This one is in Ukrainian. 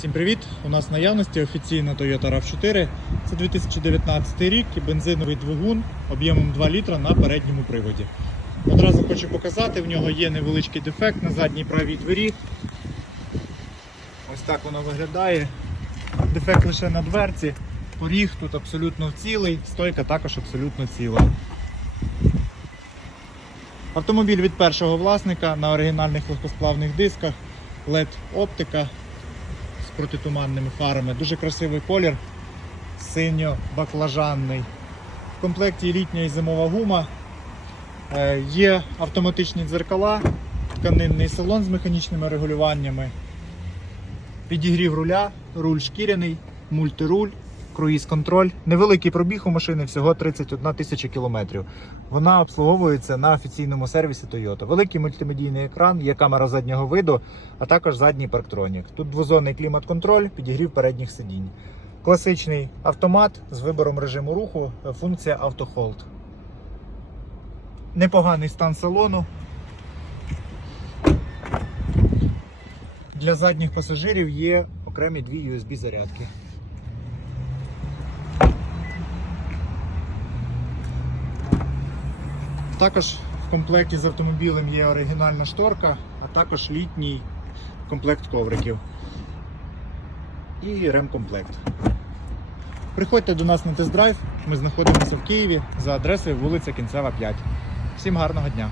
Всім привіт! У нас в наявності офіційна Toyota RAV4. Це 2019 рік і бензиновий двигун об'ємом 2 літра на передньому приводі. Одразу хочу показати, в нього є невеличкий дефект на задній правій двері. Ось так воно виглядає. Дефект лише на дверці. Поріг тут абсолютно цілий, стойка також абсолютно ціла. Автомобіль від першого власника на оригінальних легкосплавних дисках, LED оптика протитуманними фарами. Дуже красивий колір, синьо-баклажанний. В комплекті літня і зимова гума. Е, Є автоматичні дзеркала, тканинний салон з механічними регулюваннями, підігрів руля, руль шкіряний, мультируль, круїз-контроль. Невеликий пробіг у машини, всього 31 тисяча кілометрів. Вона обслуговується на офіційному сервісі Toyota. Великий мультимедійний екран, є камера заднього виду, а також задній парктронік. Тут двозонний клімат-контроль, підігрів передніх сидінь. Класичний автомат з вибором режиму руху, е, функція автохолд. Непоганий стан салону. Для задніх пасажирів є окремі дві USB зарядки. Також в комплекті з автомобілем є оригінальна шторка, а також літній комплект ковриків і ремкомплект. Приходьте до нас на тест-драйв. Ми знаходимося в Києві за адресою вулиця Кінцева 5. Всім гарного дня!